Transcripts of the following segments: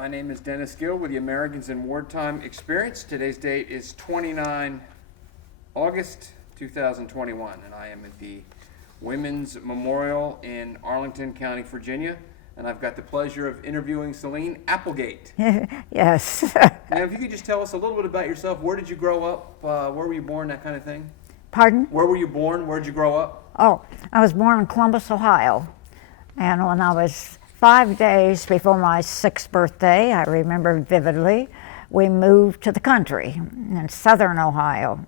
My name is Dennis Gill with the Americans in Wartime Experience. Today's date is 29 August 2021, and I am at the Women's Memorial in Arlington County, Virginia, and I've got the pleasure of interviewing Celine Applegate. Yes. Now, if you could just tell us a little bit about yourself. Where did you grow up? Where were you born? That kind of thing. Pardon? Where were you born? Where did you grow up? Oh, I was born in Columbus, Ohio. And when I was 5 days before my 6th birthday, I remember vividly, we moved to the country in southern Ohio.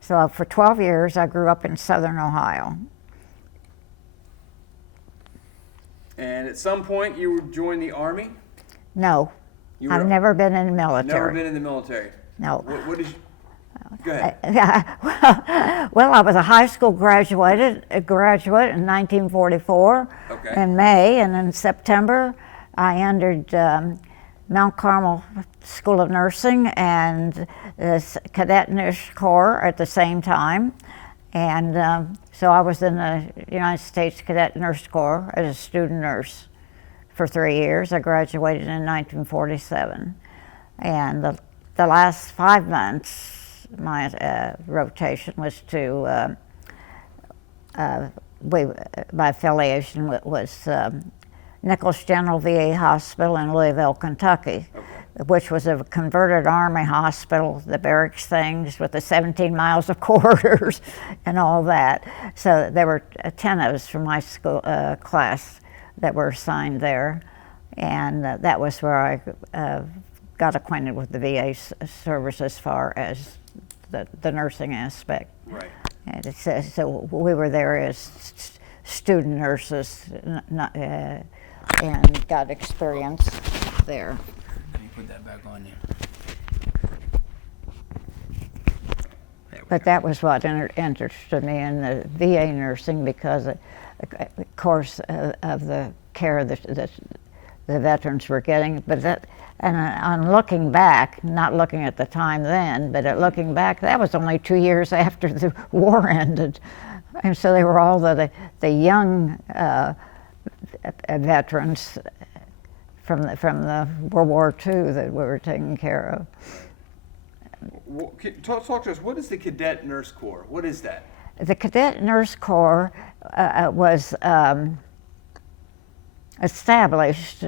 So for 12 years, I grew up in southern Ohio. And at some point, you joined the Army? No, I've never been in the military. Never been in the military? No. What did you... Go ahead. Well, I was a high school graduate in 1944 in May, and in September I entered Mount Carmel School of Nursing and the Cadet Nurse Corps at the same time. And so I was in the United States Cadet Nurse Corps as a student nurse for 3 years. I graduated in 1947. And the last 5 months, my rotation was to, my affiliation was Nichols General VA Hospital in Louisville, Kentucky, which was a converted Army hospital, the barracks things with the 17 miles of corridors and all that. So there were 10 of us from my school class that were assigned there, and that was where I got acquainted with the VA service as far as the nursing aspect. Right. And so we were there as student nurses, and got experience there. Let me put that back on you. But that was what interested me in the VA nursing, because, of course, of the care that the veterans were getting. But that, and on looking back, not looking at the time then, but at looking back, that was only 2 years after the war ended, and so they were all the young veterans from the World War II that we were taking care of. Talk to us. What is the Cadet Nurse Corps? What is that? The Cadet Nurse Corps was established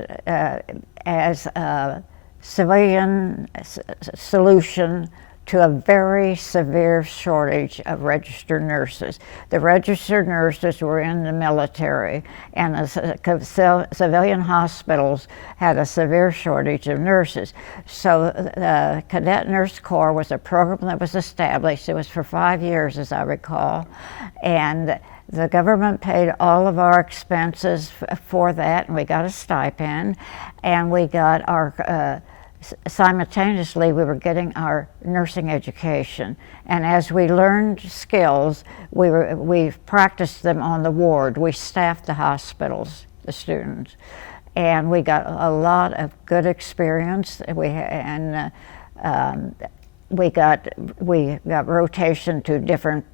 as a civilian solution to a very severe shortage of registered nurses. The registered nurses were in the military, and the civilian hospitals had a severe shortage of nurses. So the Cadet Nurse Corps was a program that was established. It was for 5 years, as I recall, and the government paid all of our expenses for that, and we got a stipend, and we got our simultaneously, we were getting our nursing education, and as we learned skills, we practiced them on the ward. We staffed the hospitals, the students, and we got a lot of good experience. We got rotation to different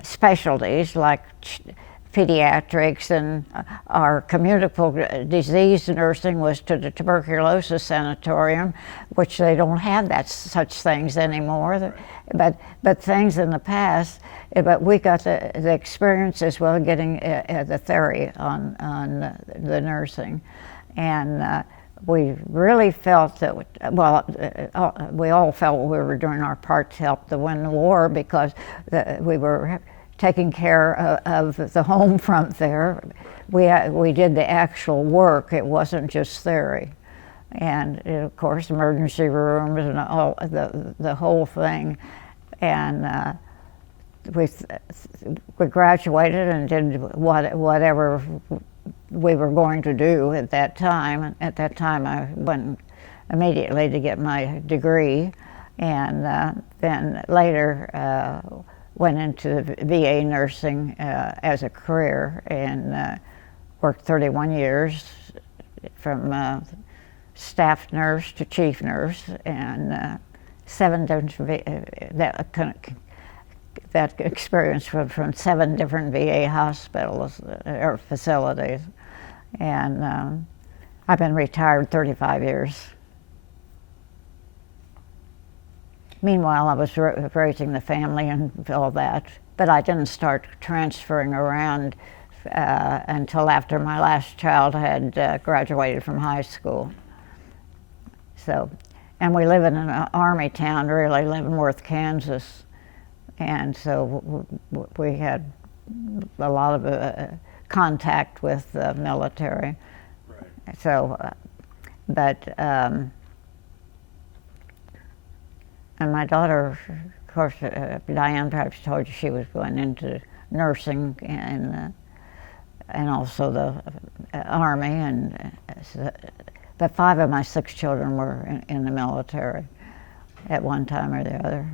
specialties like pediatrics, and our communicable disease nursing was to the tuberculosis sanatorium, which they don't have such things anymore. But things in the past, but we got the experience as well, getting the theory on the nursing, and we really felt that, we all felt we were doing our part to help to win the war, because we were taking care of the home front there. We did the actual work. It wasn't just theory. And of course, emergency rooms and all the whole thing. And we graduated and did whatever we were going to do at that time. At that time, I went immediately to get my degree, and then later went into VA nursing as a career, and worked 31 years from staff nurse to chief nurse, and 7 different that experience from 7 different VA hospitals or facilities, and I've been retired 35 years. Meanwhile, I was raising the family and all that, but I didn't start transferring around until after my last child had graduated from high school. So, and we live in an army town, really, Leavenworth, Kansas, and so we had a lot of contact with the military. Right. So, and my daughter, of course, Diane perhaps told you she was going into nursing and also the Army, and but 5 of my 6 children were in the military at one time or the other.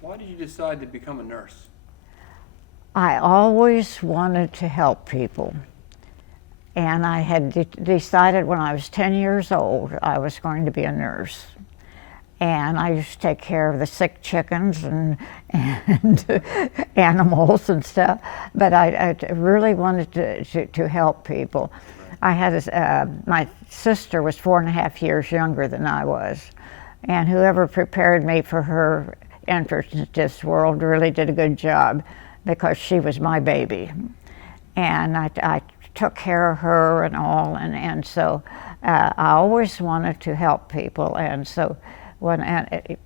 Why did you decide to become a nurse? I always wanted to help people. And I had decided when I was 10 years old I was going to be a nurse. And I used to take care of the sick chickens and animals and stuff. But I really wanted to help people. I had my sister was 4.5 years younger than I was. And whoever prepared me for her entrance into this world really did a good job, because she was my baby. And I took care of her and all, and so I always wanted to help people. And so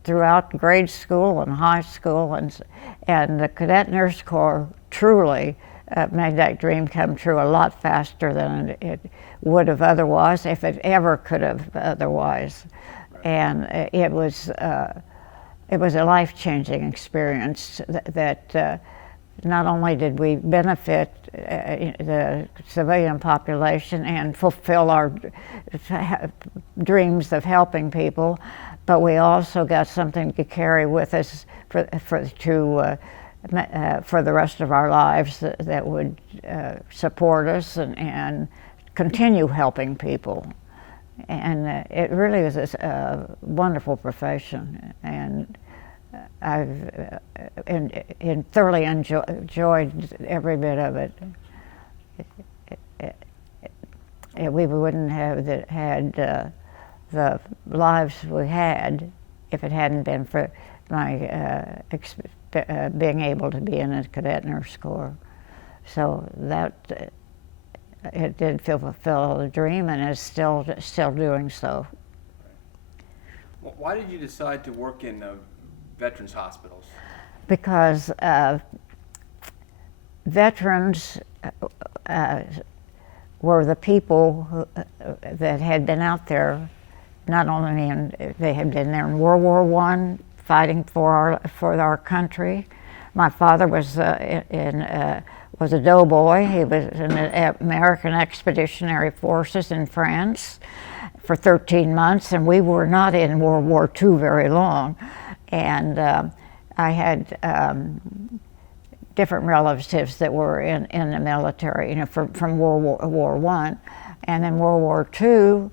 throughout grade school and high school, and the Cadet Nurse Corps truly made that dream come true a lot faster than it would have otherwise, if it ever could have otherwise. And it was a life-changing experience that not only did we benefit the civilian population and fulfill our dreams of helping people, but we also got something to carry with us for the rest of our lives that would support us and continue helping people. And it really is a wonderful profession, and I've thoroughly enjoyed every bit of it. We wouldn't have had the lives we had if it hadn't been for my being able to be in the Cadet Nurse Corps. So that it did fulfill the dream, and is still doing so. Well, why did you decide to work in veterans hospitals? Because veterans were the people that had been out there. Not only they had been there in World War I, fighting for our country. My father was a doughboy. He was in the American Expeditionary Forces in France for 13 months, and we were not in World War II very long. And I had different relatives that were in the military, from World War I. And in World War II,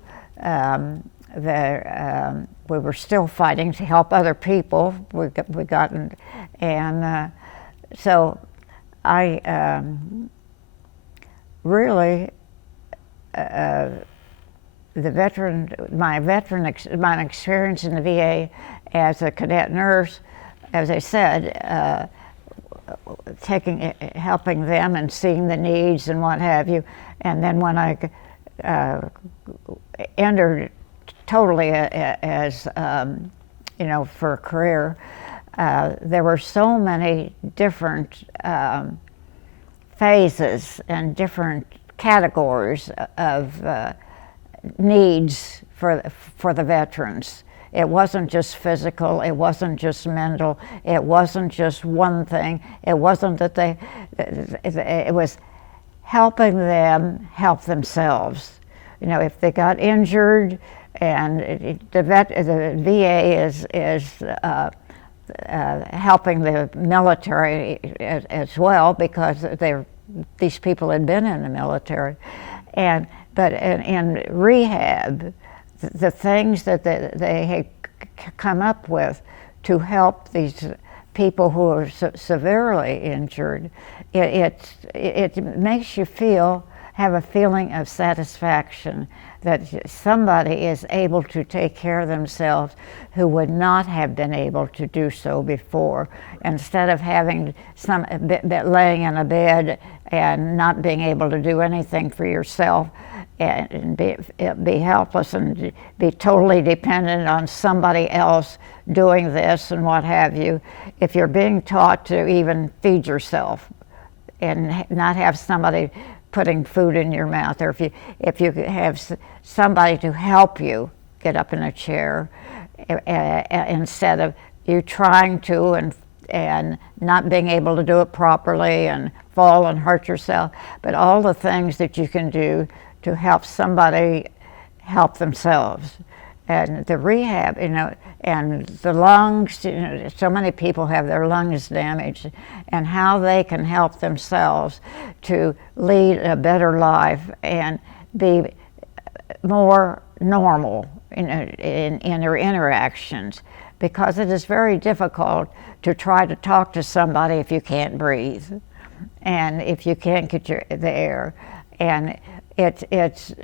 we were still fighting to help other people. So I really my experience in the VA as a cadet nurse, as I said, helping them and seeing the needs and what have you. And then when I entered totally as for a career, there were so many different phases and different categories of needs for the veterans. It wasn't just physical, it wasn't just mental, it wasn't just one thing. It wasn't that it was helping them help themselves. If they got injured, and the VA is helping the military as well, because these people had been in the military. But in rehab, the things that they had come up with to help these people who are severely injured, it makes you have a feeling of satisfaction that somebody is able to take care of themselves who would not have been able to do so before. Instead of having laying in a bed and not being able to do anything for yourself, and be helpless and be totally dependent on somebody else doing this and what have you. If you're being taught to even feed yourself and not have somebody putting food in your mouth, or if you have somebody to help you get up in a chair, instead of you trying to and not being able to do it properly and fall and hurt yourself, but all the things that you can do to help somebody help themselves. And the rehab, and the lungs, so many people have their lungs damaged, and how they can help themselves to lead a better life and be more normal in their interactions, because it is very difficult to try to talk to somebody if you can't breathe and if you can't get the air. And it's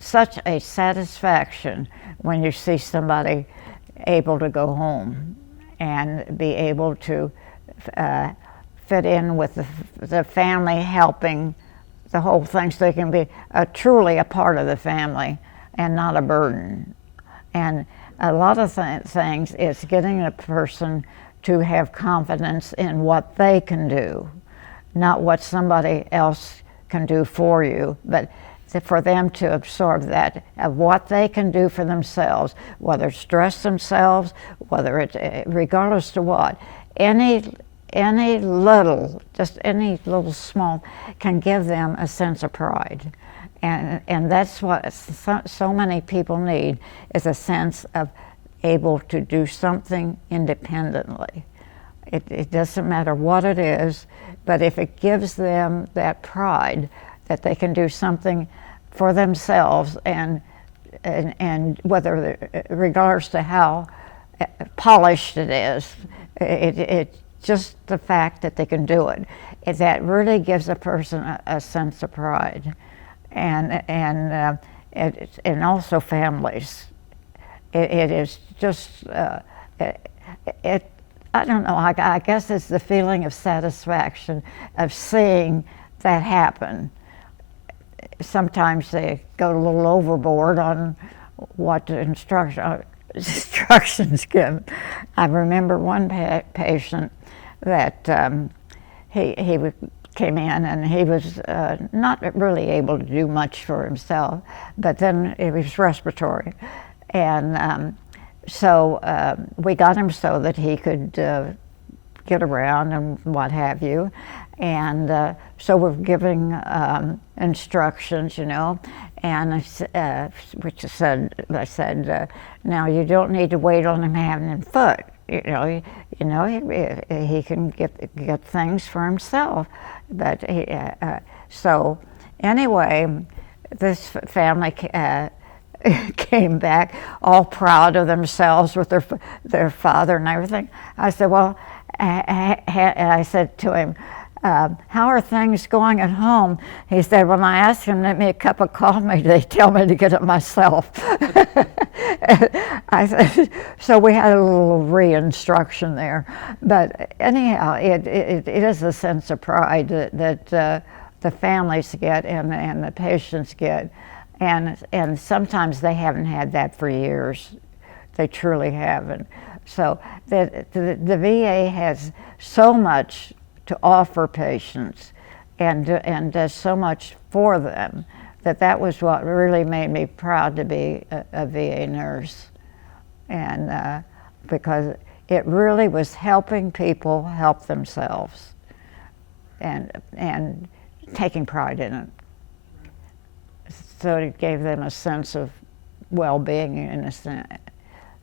such a satisfaction when you see somebody able to go home and be able to fit in with the family, helping the whole thing, so they can be truly a part of the family and not a burden. And a lot of things is getting a person to have confidence in what they can do, not what somebody else can do for you, but for them to absorb that of what they can do for themselves, whether it's dress themselves, whether it's regardless to what, any little small can give them a sense of pride. And that's what so many people need, is a sense of able to do something independently. It doesn't matter what it is, but if it gives them that pride that they can do something for themselves, and whether, regardless to how polished it is, it's just the fact that they can do it. That really gives a person a sense of pride. And also families. It is just, I don't know, I guess it's the feeling of satisfaction of seeing that happen. Sometimes they go a little overboard on what the instructions give. I remember one patient that he came in and he was not really able to do much for himself, but then it was respiratory. And so we got him so that he could get around and what have you. And so we're giving instructions, and I said, now you don't need to wait on him having a foot. He can get things for himself. But so anyway, this family came back all proud of themselves with their father and everything. I said, well, I said to him, how are things going at home? He said, when I asked him to make me a cup of coffee, they tell me to get it myself. I said, so we had a little re-instruction there. But anyhow, it is a sense of pride that the families get and the patients get. And sometimes they haven't had that for years. They truly haven't. So the VA has so much to offer patients and does so much for them, that was what really made me proud to be a VA nurse. And because it really was helping people help themselves and taking pride in it. So it gave them a sense of well-being in a sense.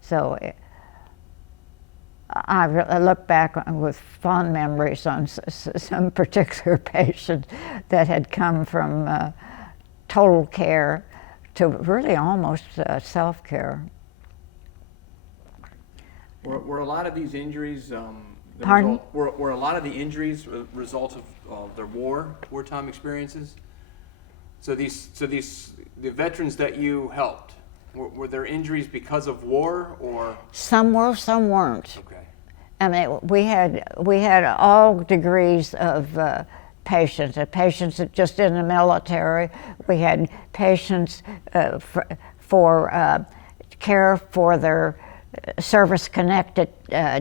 So I look back with fond memories on some particular patients that had come from total care to really almost self-care. Were a lot of these injuries Pardon? were a lot of the injuries a result of their wartime experiences? So these the veterans that you helped, were there injuries because of war or? Some were, some weren't. Okay. I mean, we had all degrees of patients. Patients just in the military. We had patients for care for their service-connected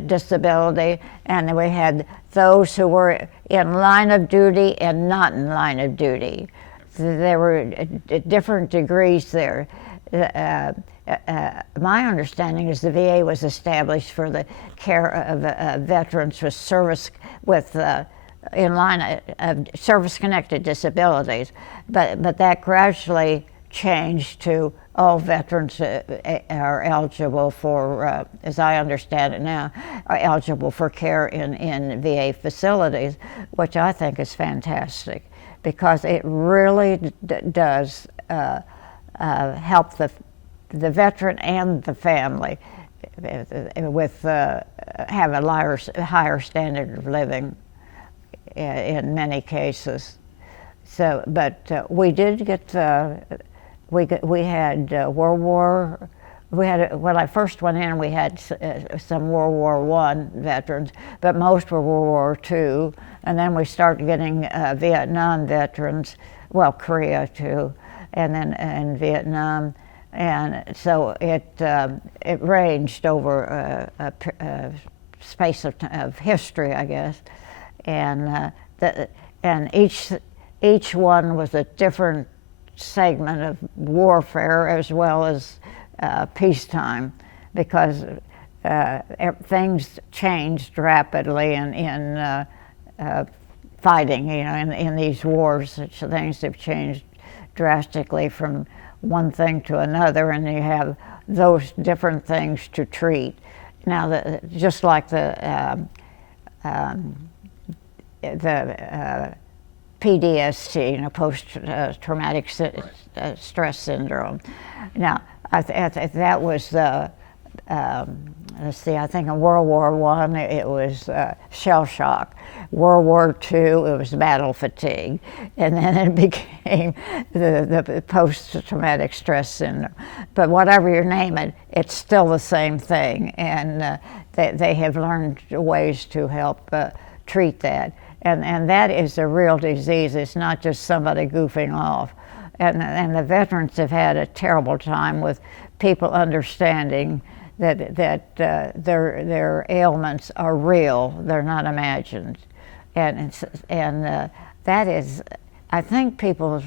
disability, and then we had those who were in line of duty and not in line of duty. There were different degrees there. My understanding is the VA was established for the care of veterans with service in line of service-connected disabilities, but that gradually changed to all veterans are eligible for, as I understand it now, are eligible for care in VA facilities, which I think is fantastic because it really does help the veteran and the family with have a higher standard of living in many cases. So, but we did get we had World War. When I first went in, we had some World War I veterans, but most were World War II. And then we started getting Vietnam veterans, well, Korea too, and then in Vietnam. And so it ranged over a space of history, I guess, and each one was a different segment of warfare as well as peacetime, because things changed rapidly in fighting. You know, in these wars, things have changed drastically from one thing to another, and you have those different things to treat. Now, just like the PTSD, you know, post-traumatic stress syndrome. Now, that was let's see, I think in World War I it was shell shock. World War II it was battle fatigue, and then it became the post-traumatic stress syndrome. But whatever you name it, it's still the same thing, and they have learned ways to help treat that. And that is a real disease. It's not just somebody goofing off. And the veterans have had a terrible time with people understanding that their ailments are real. They're not imagined. And that is, I think people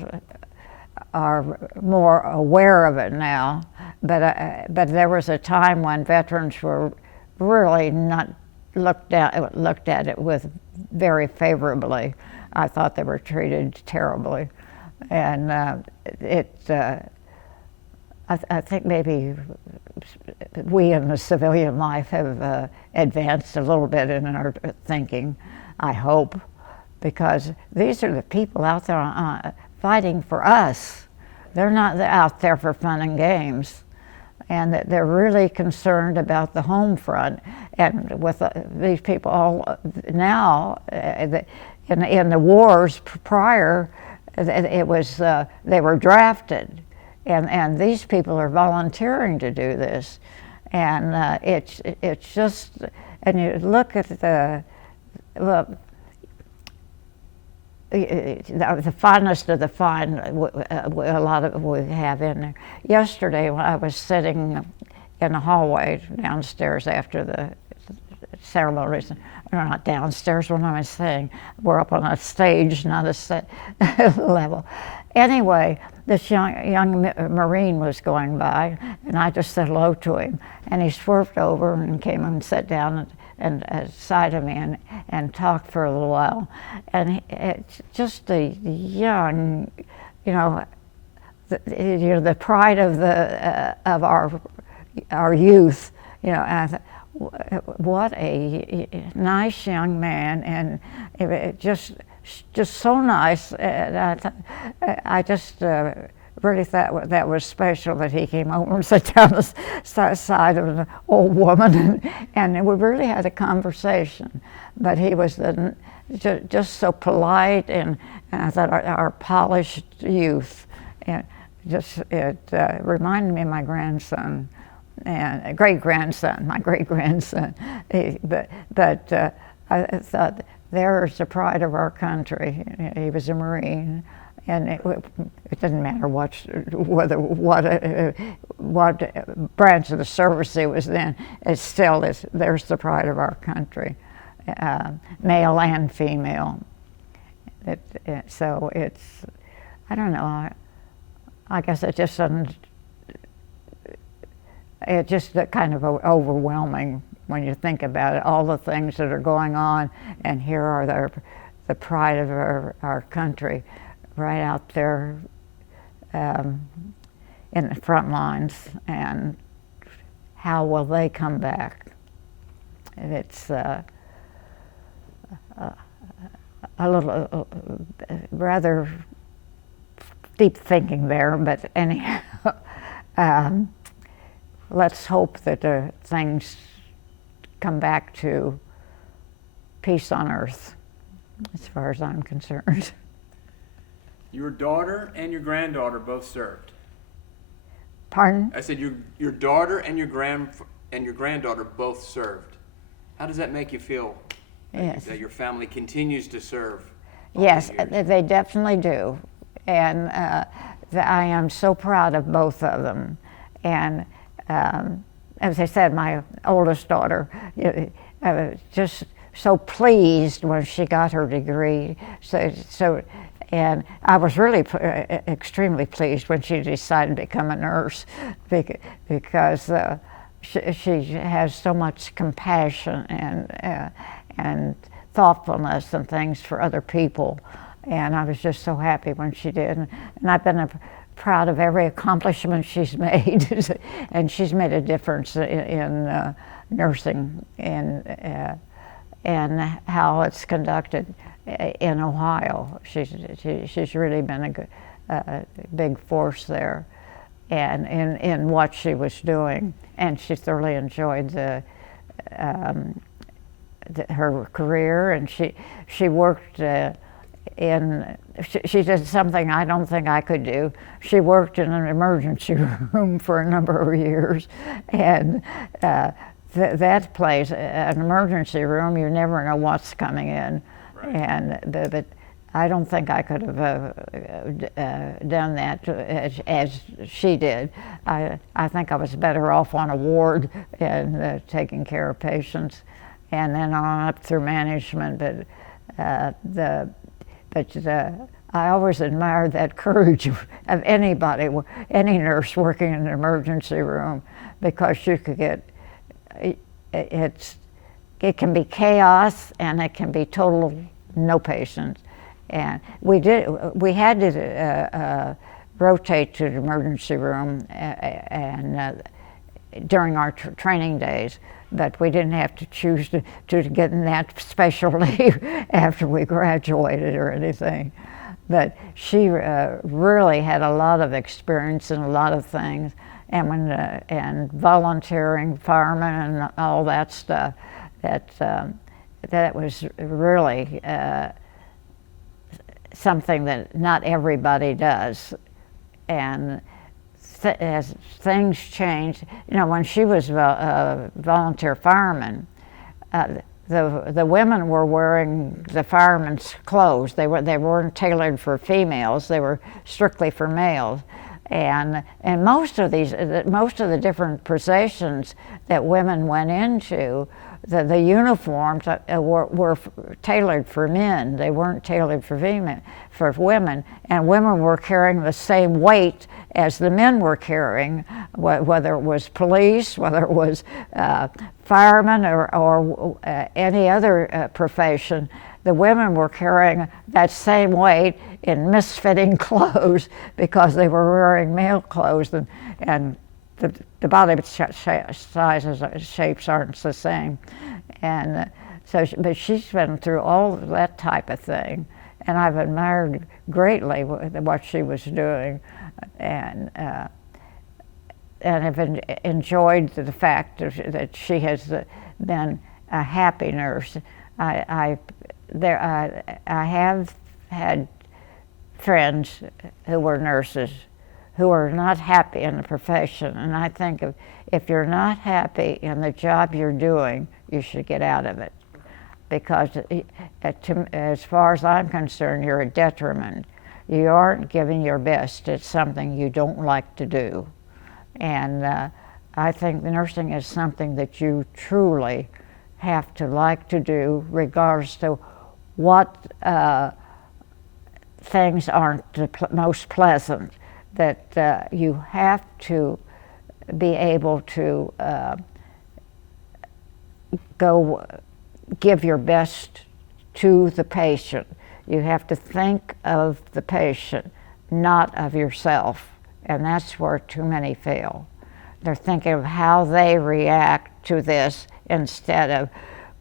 are more aware of it now. But there was a time when veterans were really not looked at it with very favorably. I thought they were treated terribly, and I think maybe we in the civilian life have advanced a little bit in our thinking, I hope, because these are the people out there fighting for us. They're not out there for fun and games. And that they're really concerned about the home front. And with these people all now, in the wars prior, it was they were drafted, and these people are volunteering to do this, and it's just, and you look at the finest of the fine, a lot of it we have in there. Yesterday, when I was sitting in the hallway downstairs after the ceremonies, or not downstairs, what am I saying? We're up on a stage, not a set level. Anyway, this young Marine was going by, and I just said hello to him, and he swerved over and came and sat down and side of me and talked for a little while. And it's just the young, you know, the pride of our youth, you know. And I thought, what a nice young man, and it just so nice. And I just really thought that was special that he came over and sat down the side of an old woman, and we really had a conversation. But he was just so polite, and I thought our polished youth, and it reminded me of my grandson and great-grandson, my great-grandson. But I thought, there's the pride of our country. He was a Marine, and it doesn't matter what branch of the service he was in. It still is. There's the pride of our country, male and female. So it's, I don't know. I guess it just doesn't. It's just kind of overwhelming when you think about it, all the things that are going on, and here are the pride of our country right out there in the front lines, and how will they come back? It's a little rather deep thinking there, but anyhow, let's hope that things come back to peace on earth, as far as I'm concerned. Your daughter and your granddaughter both served. Pardon? I said your daughter and your granddaughter both served. How does that make you feel? Yes. That your family continues to serve? Yes, they definitely do, and I am so proud of both of them. And as I said, my oldest daughter, I was just so pleased when she got her degree. And I was really extremely pleased when she decided to become a nurse, because she has so much compassion and thoughtfulness and things for other people. And I was just so happy when she did. And I've been proud of every accomplishment she's made. And she's made a difference in nursing and how it's conducted in Ohio. She's really been a big force there, and in what she was doing, and she thoroughly enjoyed her career. And she worked she did something I don't think I could do. She worked in an emergency room for a number of years, and that place, an emergency room, you never know what's coming in. Right. And I don't think I could have done that as she did. I think I was better off on a ward and taking care of patients, and then on up through management. I always admired that courage of anybody, any nurse working in an emergency room, because you could get, it can be chaos and it can be total no patients. And we had to rotate to the emergency room and during our training days, but we didn't have to choose to get in that specialty after we graduated or anything. But she really had a lot of experience in a lot of things, and volunteering, firemen, and all that stuff. That was really something that not everybody does. And as things changed, when she was a volunteer fireman, the women were wearing the firemen's clothes. They weren't tailored for females. They were strictly for males. And most of the different positions that women went into, the uniforms were tailored for men. They weren't tailored for women. And women were carrying the same weight as the men were carrying, whether it was police, whether it was firemen, or any other profession. The women were carrying that same weight in misfitting clothes because they were wearing male clothes, and the body sizes, shapes aren't the same. And but she's been through all of that type of thing, and I've admired greatly what she was doing, and have enjoyed the fact that she has been a happy nurse. I have had friends who were nurses who are not happy in the profession. And I think if you're not happy in the job you're doing, you should get out of it. Because as far as I'm concerned, you're a detriment. You aren't giving your best at something you don't like to do. And I think nursing is something that you truly have to like to do, regardless to what things aren't the most pleasant, that you have to be able to go give your best to the patient. You have to think of the patient, not of yourself. And that's where too many fail. They're thinking of how they react to this instead of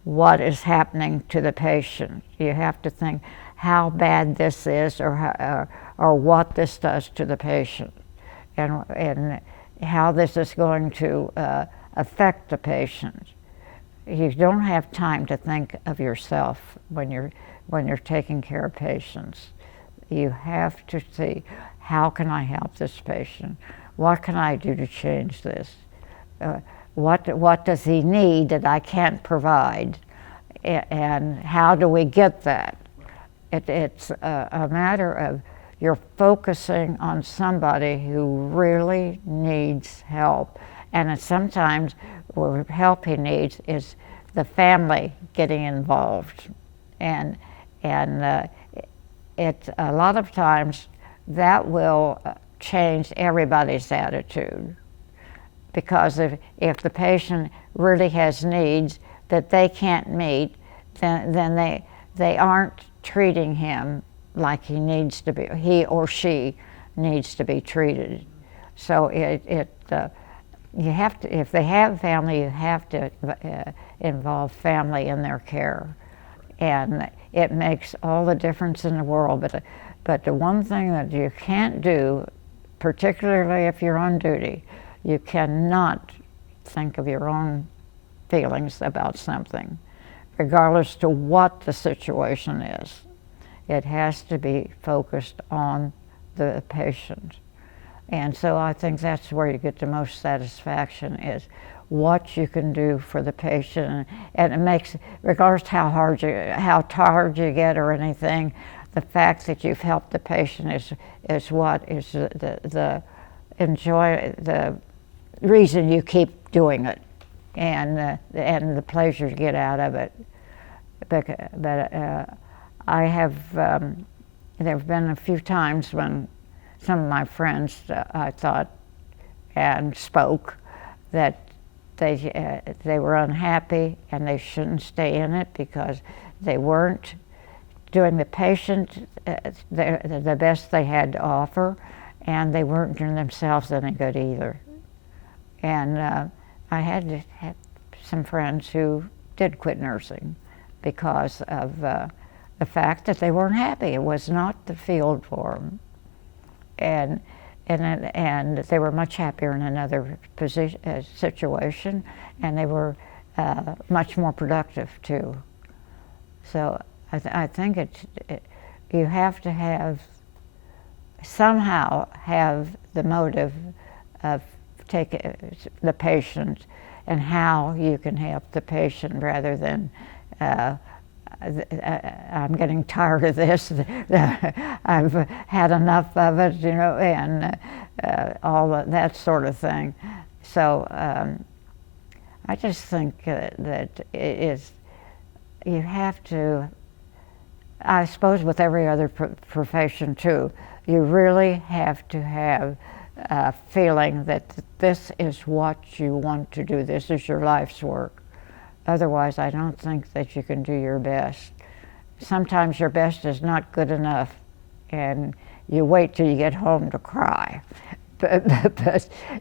what is happening to the patient. You have to think how bad this is, or what this does to the patient, and how this is going to affect the patient. You don't have time to think of yourself when you're taking care of patients. You have to see, how can I help this patient? What can I do to change this? What does he need that I can't provide? And how do we get that? It's a matter of you're focusing on somebody who really needs help. And sometimes what help he needs is the family getting involved. And it's a lot of times that will change everybody's attitude. Because if the patient really has needs that they can't meet, then they aren't treating him like he or she needs to be treated. So you have to, if they have family, you have to involve family in their care. And it makes all the difference in the world. But the one thing that you can't do, particularly if you're on duty, you cannot think of your own feelings about something, regardless to what the situation is. It has to be focused on the patient. And so I think that's where you get the most satisfaction, is what you can do for the patient. And it makes, regardless to how tired you get or anything, the fact that you've helped the patient is what is the reason you keep doing it, and the pleasure you get out of it. But I have, there have been a few times when some of my friends, I thought, and spoke, that they were unhappy and they shouldn't stay in it because they weren't doing the patient the best they had to offer, and they weren't doing themselves any good either. And I had some friends who did quit nursing because of the fact that they weren't happy. It was not the field for them. And they were much happier in another situation, and they were much more productive too. So I think you have to somehow have the motive of taking the patient and how you can help the patient, rather than I'm getting tired of this, I've had enough of it, and all that sort of thing. So I just think that you have to, I suppose with every other profession too, you really have to have a feeling that this is what you want to do, this is your life's work. Otherwise, I don't think that you can do your best. Sometimes your best is not good enough, and you wait till you get home to cry. But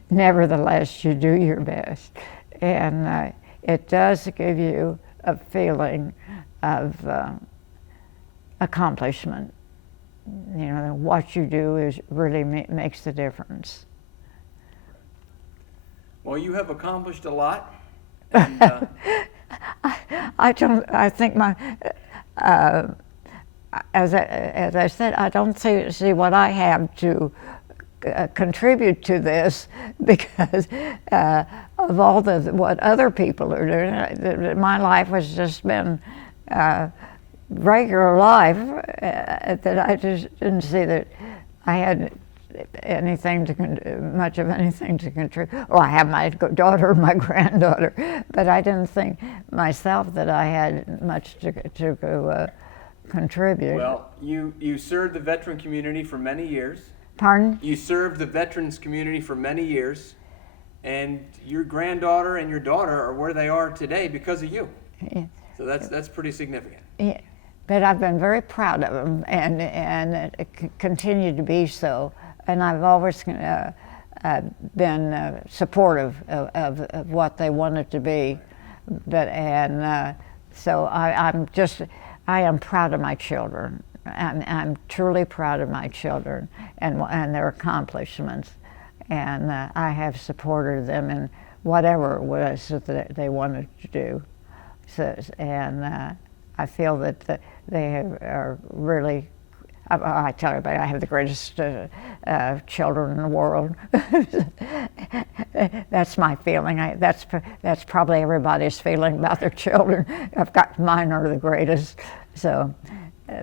nevertheless, you do your best. And it does give you a feeling of accomplishment. What you do really makes the difference. Well, you have accomplished a lot. And, I think as I said, I don't see what I have to contribute to this because of all what other people are doing. My life has just been regular life that I just didn't see that I had much of anything to contribute. Well, I have my daughter and my granddaughter, but I didn't think myself that I had much to contribute. Well, you served the veteran community for many years. Pardon? You served the veterans community for many years, and your granddaughter and your daughter are where they are today because of you. Yeah. So that's pretty significant. Yeah. But I've been very proud of them, and continue to be so. And I've always been supportive of what they wanted to be. So I am proud of my children. I'm truly proud of my children and their accomplishments. And I have supported them in whatever it was that they wanted to do. So, I feel that they are really, I tell everybody I have the greatest children in the world. That's my feeling. That's probably everybody's feeling about their children. Mine are the greatest. So,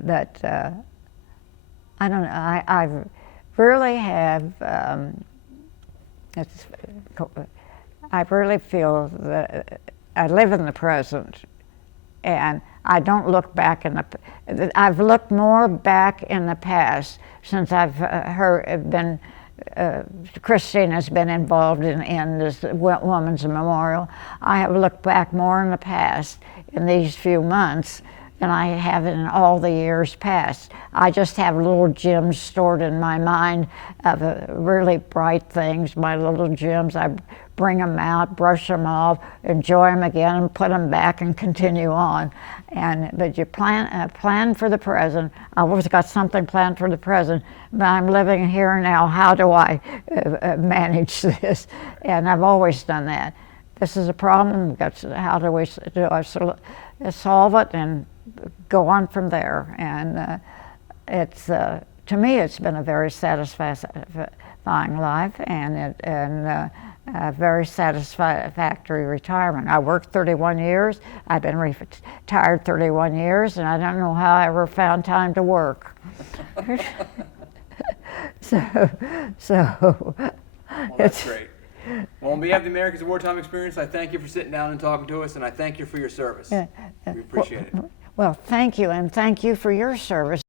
but I don't know. I really have. I really feel that I live in the present, and I don't look back I've looked more back in the past since I've Christine has been involved in this Women's Memorial. I have looked back more in the past in these few months than I have in all the years past. I just have little gems stored in my mind of really bright things, my little gems. I bring them out, brush them off, enjoy them again, and put them back and continue on. But you plan for the present. I've always got something planned for the present, but I'm living here now. How do I manage this? And I've always done that. This is a problem. How do I solve it and go on from there? And it's to me, it's been a very satisfying life, and a very satisfactory retirement. I worked 31 years. I've been retired 31 years, and I don't know how I ever found time to work. So Well, that's great. Well, on behalf of the Americans of Wartime Experience, I thank you for sitting down and talking to us, and I thank you for your service. We appreciate it. Well, thank you, and thank you for your service.